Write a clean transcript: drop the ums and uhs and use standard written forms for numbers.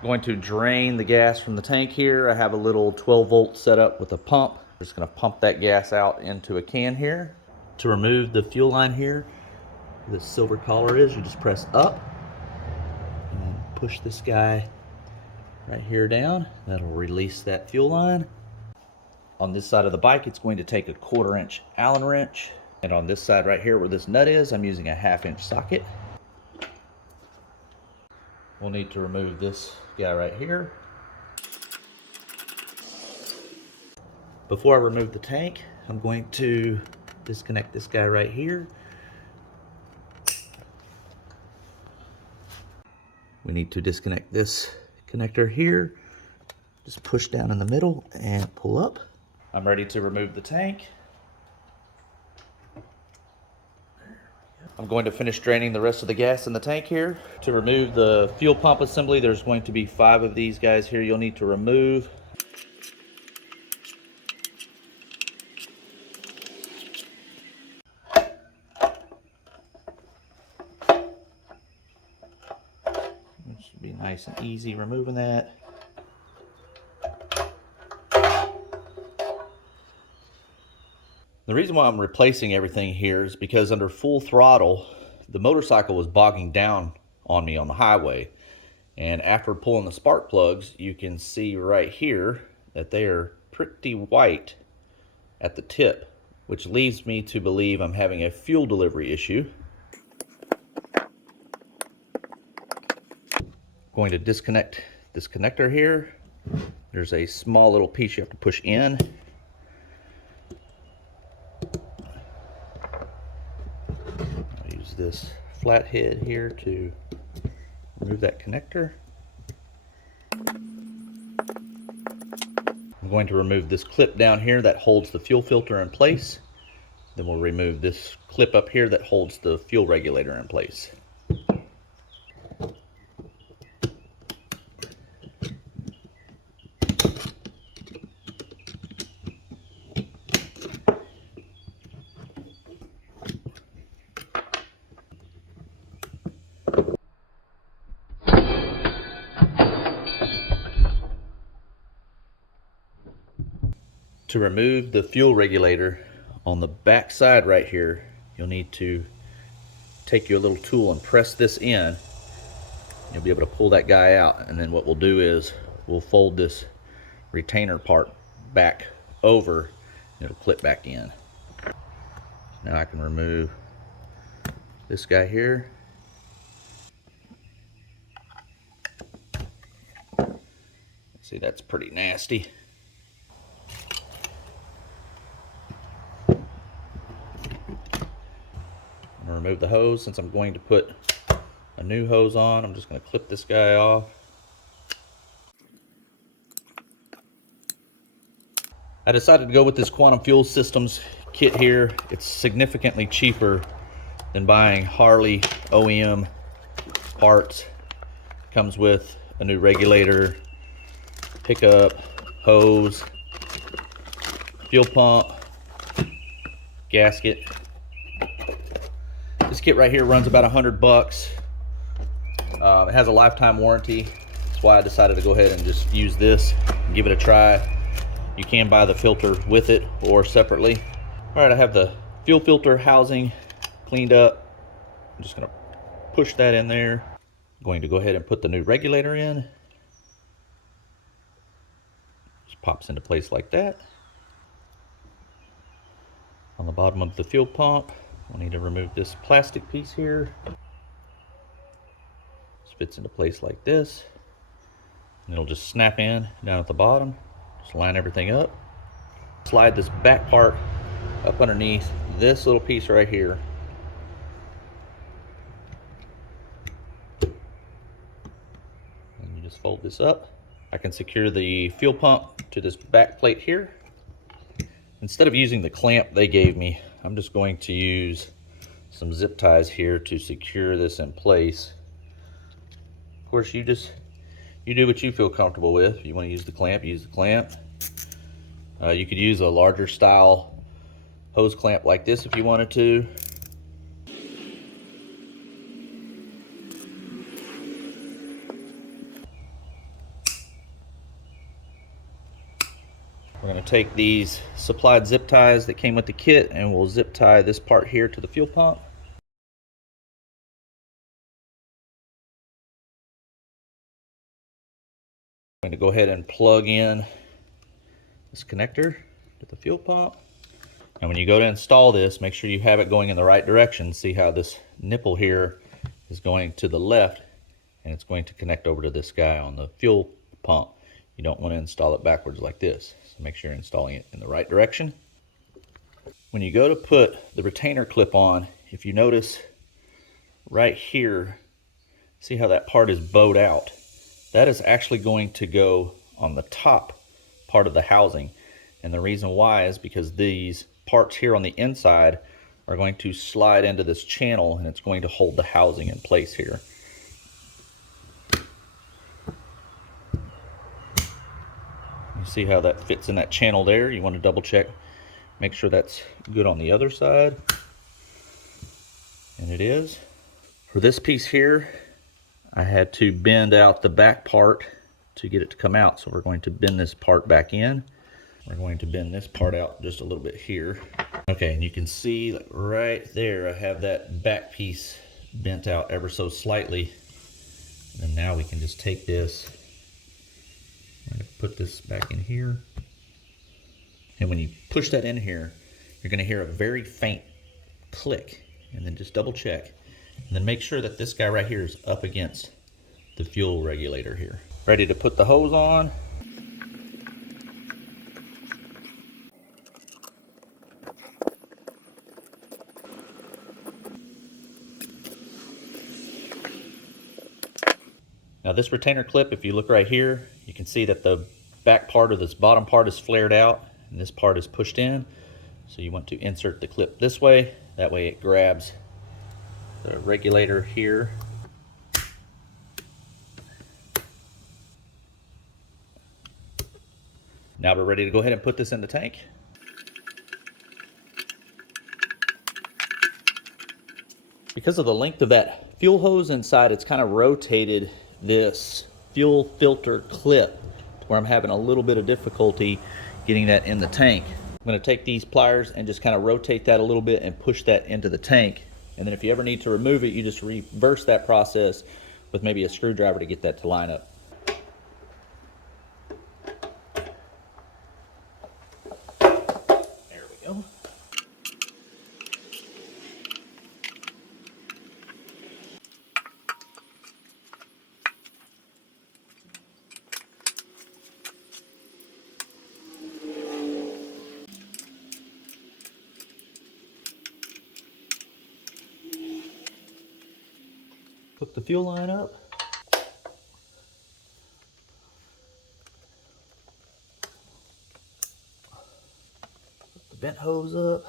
Going to drain the gas from the tank here. I have a little 12-volt setup with a pump. Just going to pump that gas out into a can here. To remove the fuel line here, where the silver collar is, you just press up and then push this guy right here down. That'll release that fuel line. On this side of the bike, it's going to take a 1/4-inch Allen wrench. And on this side right here where this nut is, I'm using a 1/2-inch socket. We'll need to remove this guy right here. Before I remove the tank, I'm going to disconnect this guy right here. We need to disconnect this connector here. Just push down in the middle and pull up. I'm ready to remove the tank. I'm going to finish draining the rest of the gas in the tank here. To remove the fuel pump assembly, there's going to be 5 of these guys here you'll need to remove. It should be nice and easy removing that. The reason why I'm replacing everything here is because under full throttle, the motorcycle was bogging down on me on the highway. And after pulling the spark plugs, you can see right here that they are pretty white at the tip, which leads me to believe I'm having a fuel delivery issue. Going to disconnect this connector here. There's a small little piece you have to push in. This flathead here to remove that connector. I'm going to remove this clip down here that holds the fuel filter in place. Then we'll remove this clip up here that holds the fuel regulator in place. To remove the fuel regulator on the back side right here, you'll need to take your little tool and press this in. You'll be able to pull that guy out, and then what we'll do is we'll fold this retainer part back over and it'll clip back in. Now I can remove this guy here. See, that's pretty nasty. Remove the hose. Since I'm going to put a new hose on, I'm just going to clip this guy off. I decided to go with this Quantum Fuel Systems kit here. It's significantly cheaper than buying Harley OEM parts. Comes with a new regulator, pickup, hose, fuel pump, gasket. This kit right here runs about $100. It has a lifetime warranty. That's why I decided to go ahead and just use this and give it a try. You can buy the filter with it or separately. All right, I have the fuel filter housing cleaned up. I'm just gonna push that in there. I'm going to go ahead and put the new regulator in. Just pops into place like that. On the bottom of the fuel pump, we'll need to remove this plastic piece here. This fits into place like this. And it'll just snap in down at the bottom. Just line everything up. Slide this back part up underneath this little piece right here. And you just fold this up. I can secure the fuel pump to this back plate here. Instead of using the clamp they gave me, I'm just going to use some zip ties here to secure this in place. Of course, you do what you feel comfortable with. If you want to use the clamp, use the clamp. You could use a larger style hose clamp like this if you wanted to. We're going to take these supplied zip ties that came with the kit and we'll zip tie this part here to the fuel pump. I'm going to go ahead and plug in this connector to the fuel pump. And when you go to install this, make sure you have it going in the right direction. See how this nipple here is going to the left and it's going to connect over to this guy on the fuel pump. You don't want to install it backwards like this. So make sure you're installing it in the right direction. When you go to put the retainer clip on, if you notice right here, see how that part is bowed out? That is actually going to go on the top part of the housing. And the reason why is because these parts here on the inside are going to slide into this channel and it's going to hold the housing in place here. You see how that fits in that channel there? You want to double check, make sure that's good on the other side. And it is. For this piece here, I had to bend out the back part to get it to come out. So we're going to bend this part back in. We're going to bend this part out just a little bit here. Okay, and you can see like right there, I have that back piece bent out ever so slightly. And now we can just take this, I'm going to put this back in here. And when you push that in here, you're going to hear a very faint click. And then just double check. And then make sure that this guy right here is up against the fuel regulator here. Ready to put the hose on. Now this retainer clip, if you look right here, you can see that the back part of this bottom part is flared out and this part is pushed in. So you want to insert the clip this way. That way it grabs the regulator here. Now we're ready to go ahead and put this in the tank. Because of the length of that fuel hose inside, it's kind of rotated this fuel filter clip to where I'm having a little bit of difficulty getting that in the tank. I'm going to take these pliers and just kind of rotate that a little bit and push that into the tank. And then if you ever need to remove it, you just reverse that process with maybe a screwdriver to get that to line up. There we go. Hook the fuel line up. Hook the vent hose up.